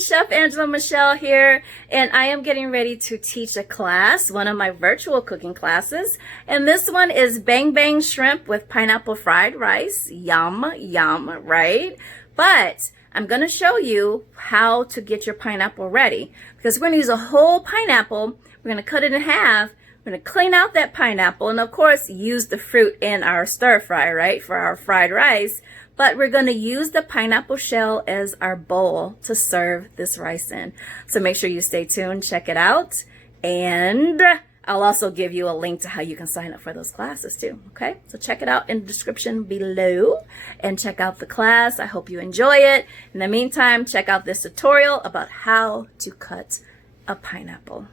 Chef Angela-Michelle here, and I am getting ready to teach a class, one of my virtual cooking classes, and this one is bang bang shrimp with pineapple fried rice. Yum, yum, right? But I'm going to show you how to get your pineapple ready, because we're going to use a whole pineapple. We're going to cut it in half. We're going to clean out that pineapple and, of course, use the fruit in our stir fry, right, for our fried rice. But we're going to use the pineapple shell as our bowl to serve this rice in. So make sure you stay tuned, check it out. And I'll also give you a link to how you can sign up for those classes too, okay? So check it out in the description below and check out the class. I hope you enjoy it. In the meantime, check out this tutorial about how to cut a pineapple.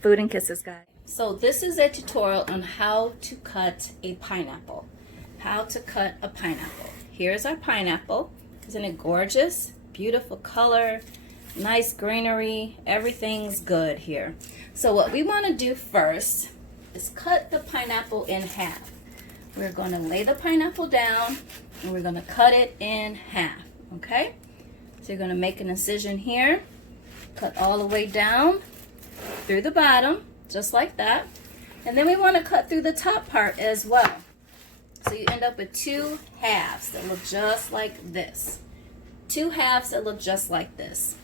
Food and kisses, guys. So this is a tutorial on how to cut a pineapple. How to cut a pineapple. Here's our pineapple. Isn't it gorgeous? Beautiful color, nice greenery, everything's good here. So what we want to do first is cut the pineapple in half. We're going to lay the pineapple down and we're going to cut it in half, okay? So you're going to make an incision here, cut all the way down through the bottom, just like that. And then we want to cut through the top part as well. So you end up with two halves that look just like this. Two halves that look just like this.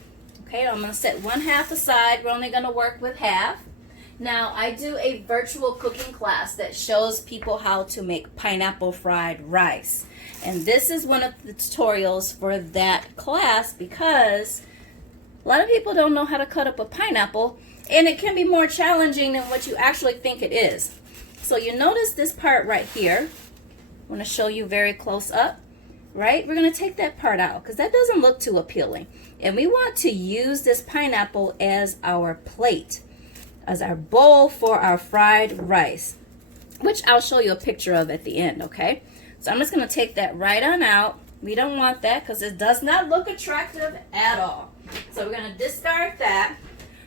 Okay, I'm going to set one half aside. We're only going to work with half. Now, I do a virtual cooking class that shows people how to make pineapple fried rice. And this is one of the tutorials for that class because a lot of people don't know how to cut up a pineapple, and it can be more challenging than what you actually think it is. So you notice this part right here. I want to show you very close up, right? We're going to take that part out because that doesn't look too appealing. And we want to use this pineapple as our plate, as our bowl for our fried rice, which I'll show you a picture of at the end, okay? So I'm just going to take that right on out. We don't want that because it does not look attractive at all. So we're going to discard that.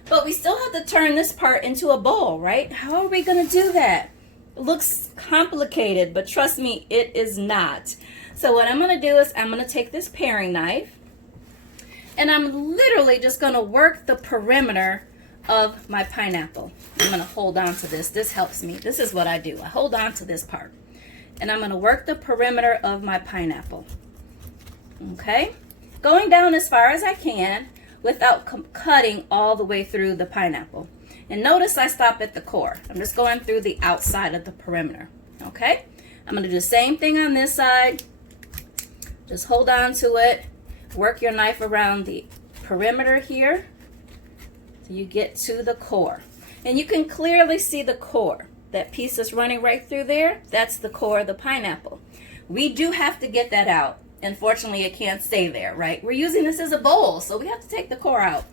But we still have to turn this part into a bowl, right? How are we going to do that? It looks complicated, but trust me, it is not. So what I'm going to do is I'm going to take this paring knife and I'm literally just going to work the perimeter of my pineapple. I'm going to hold on to this. This helps me. This is what I do. I hold on to this part and I'm going to work the perimeter of my pineapple. Okay? Going down as far as I can without cutting all the way through the pineapple. And notice I stop at the core. I'm just going through the outside of the perimeter. Okay? I'm going to do the same thing on this side. Just hold on to it. Work your knife around the perimeter here so you get to the core. And you can clearly see the core. That piece is running right through there. That's the core of the pineapple. We do have to get that out. Unfortunately, it can't stay there, right? We're using this as a bowl, so we have to take the core out.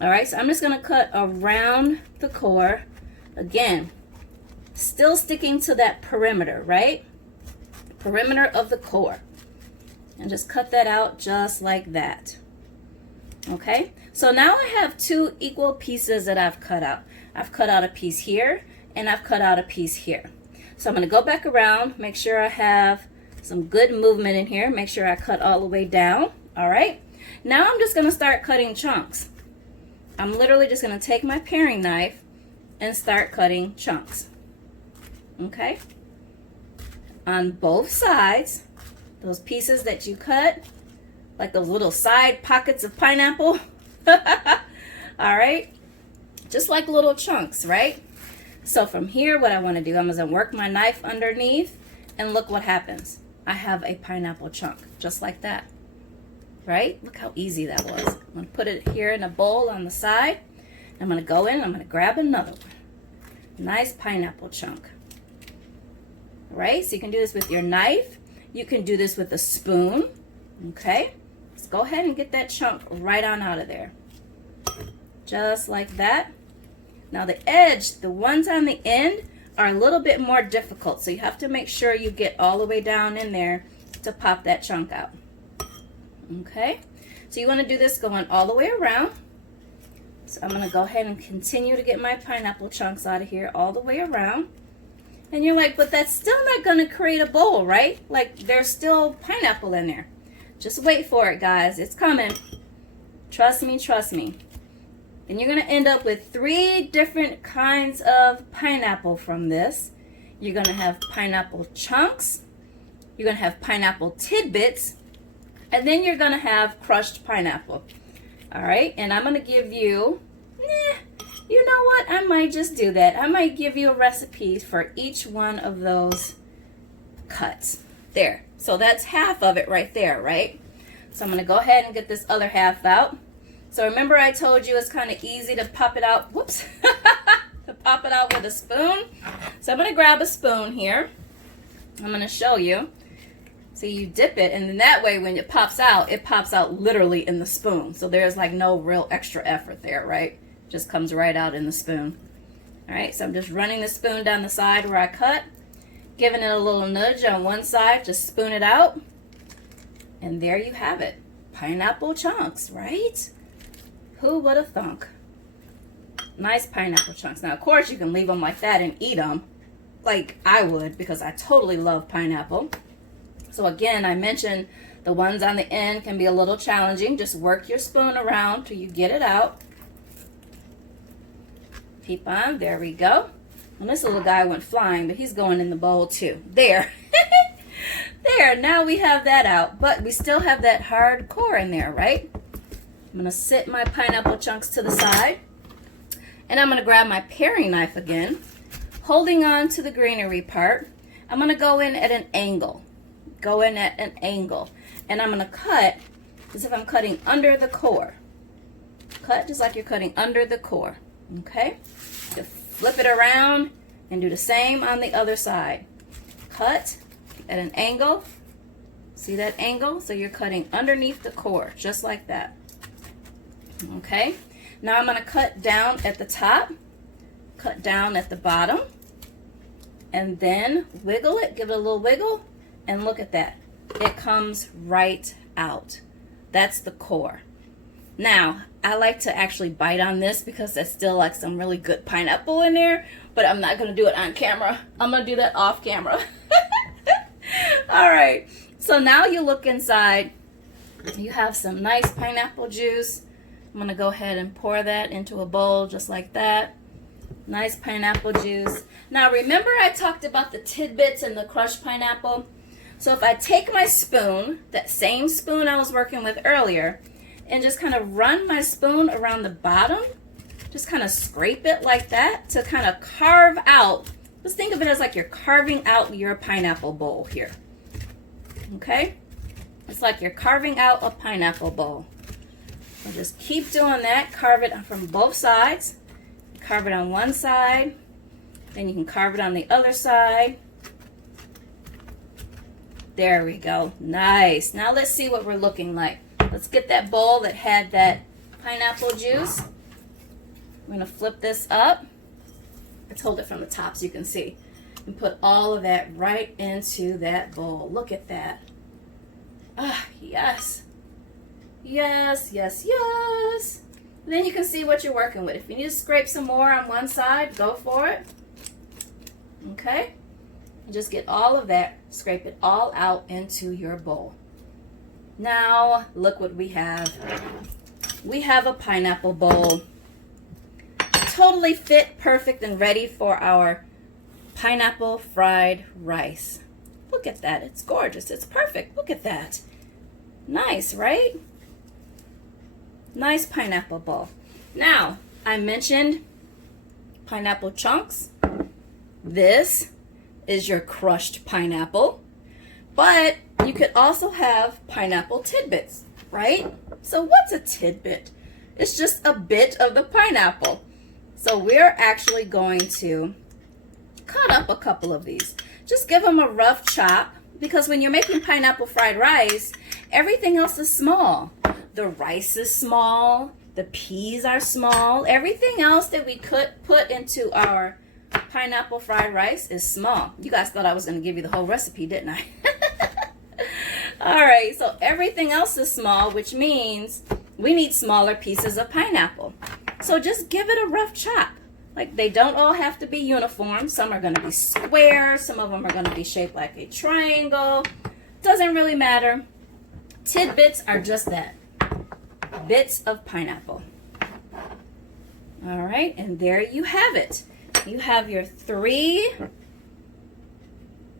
All right, so I'm just going to cut around the core. Again, still sticking to that perimeter, right? Perimeter of the core. And just cut that out just like that. Okay, so now I have two equal pieces that I've cut out. I've cut out a piece here, and I've cut out a piece here. So I'm going to go back around, make sure I have some good movement in here. Make sure I cut all the way down. All right, now I'm just going to start cutting chunks. I'm literally just going to take my paring knife and start cutting chunks. Okay? On both sides, those pieces that you cut, like those little side pockets of pineapple. All right? Just like little chunks, right? So from here, what I want to do, I'm going to work my knife underneath, and look what happens. I have a pineapple chunk, just like that. Right? Look how easy that was. I'm going to put it here in a bowl on the side. I'm going to go in, I'm going to grab another one. Nice pineapple chunk. Right? So you can do this with your knife. You can do this with a spoon. Okay? Let's go ahead and get that chunk right on out of there. Just like that. Now the edge, the ones on the end, are a little bit more difficult. So you have to make sure you get all the way down in there to pop that chunk out. Okay, so you want to do this going all the way around. So I'm going to go ahead and continue to get my pineapple chunks out of here all the way around. And you're like, but that's still not going to create a bowl, right? Like there's still pineapple in there. Just wait for it, guys. It's coming. Trust me, trust me. And you're going to end up with 3 different kinds of pineapple from this. You're going to have pineapple chunks, you're going to have pineapple tidbits, and then you're going to have crushed pineapple. All right, and I'm going to give you, you know what, I might just do that. I might give you a recipe for each one of those cuts. There, so that's half of it right there, right? So I'm going to go ahead and get this other half out. So remember I told you it's kind of easy to pop it out, whoops, to pop it out with a spoon. So I'm going to grab a spoon here. I'm going to show you. So you dip it, and then that way when it pops out literally in the spoon. So there's like no real extra effort there, right? Just comes right out in the spoon. All right, so I'm just running the spoon down the side where I cut, giving it a little nudge on one side to spoon it out. And there you have it. Pineapple chunks, right? Who would have thunk? Nice pineapple chunks. Now, of course, you can leave them like that and eat them, like I would, because I totally love pineapple. So again, I mentioned the ones on the end can be a little challenging. Just work your spoon around till you get it out. Keep on. There we go. And this little guy went flying, but he's going in the bowl too. There. There. Now we have that out, but we still have that hard core in there, right? I'm going to sit my pineapple chunks to the side, and I'm going to grab my paring knife again, holding on to the greenery part. I'm going to go in at an angle. Go in at an angle, and I'm going to cut as if I'm cutting under the core. Cut just like you're cutting under the core, okay? You flip it around and do the same on the other side. Cut at an angle. See that angle? So you're cutting underneath the core, just like that. Okay, now I'm going to cut down at the top, cut down at the bottom, and then wiggle it, give it a little wiggle, and look at that. It comes right out. That's the core. Now, I like to actually bite on this because there's still like some really good pineapple in there, but I'm not going to do it on camera. I'm going to do that off camera. All right, so now you look inside. You have some nice pineapple juice. I'm going to go ahead and pour that into a bowl just like that. Nice pineapple juice. Now remember I talked about the tidbits and the crushed pineapple? So if I take my spoon, that same spoon I was working with earlier, and just kind of run my spoon around the bottom, just kind of scrape it like that to kind of carve out. Just think of it as like you're carving out your pineapple bowl here. Okay? It's like you're carving out a pineapple bowl. So just keep doing that. Carve it from both sides. Carve it on one side. Then you can carve it on the other side. There we go. Nice. Now let's see what we're looking like. Let's get that bowl that had that pineapple juice. We're going to flip this up. Let's hold it from the top so you can see. And put all of that right into that bowl. Look at that. Ah, yes. Yes, yes, yes. Then you can see what you're working with. If you need to scrape some more on one side, go for it. Okay? And just get all of that, scrape it all out into your bowl. Now, look what we have. We have a pineapple bowl. Totally fit, perfect, and ready for our pineapple fried rice. Look at that. It's gorgeous. It's perfect. Look at that. Nice, right? Nice pineapple bowl. Now, I mentioned pineapple chunks. This is your crushed pineapple. But you could also have pineapple tidbits, right? So what's a tidbit? It's just a bit of the pineapple. So we're actually going to cut up a couple of these. Just give them a rough chop, because when you're making pineapple fried rice, everything else is small. The rice is small, the peas are small, everything else that we could put into our pineapple fried rice is small. You guys thought I was going to give you the whole recipe, didn't I? All right, so everything else is small, which means we need smaller pieces of pineapple. So just give it a rough chop. Like, they don't all have to be uniform. Some are going to be square. Some of them are going to be shaped like a triangle. Doesn't really matter. Tidbits are just that. bits of pineapple. All right, and there you have it. You have your 3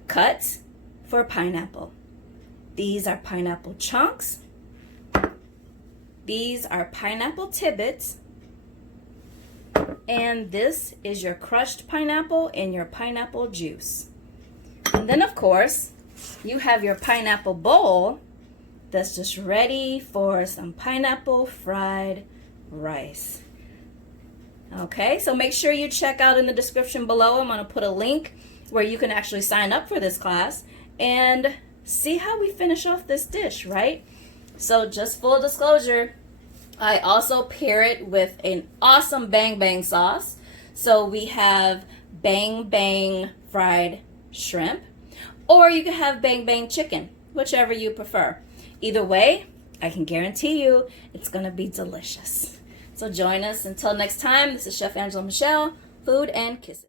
cuts for pineapple. These are pineapple chunks. These are pineapple tidbits. And this is your crushed pineapple and your pineapple juice. And then, of course, you have your pineapple bowl that's just ready for some pineapple fried rice. Okay, so make sure you check out in the description below. I'm going to put a link where you can actually sign up for this class and see how we finish off this dish, right? So just full disclosure, I also pair it with an awesome bang bang sauce. So we have bang bang fried shrimp, or you can have bang bang chicken, whichever you prefer. Either way, I can guarantee you it's going to be delicious. So join us until next time. This is Chef Angela-Michelle, Food and Kisses.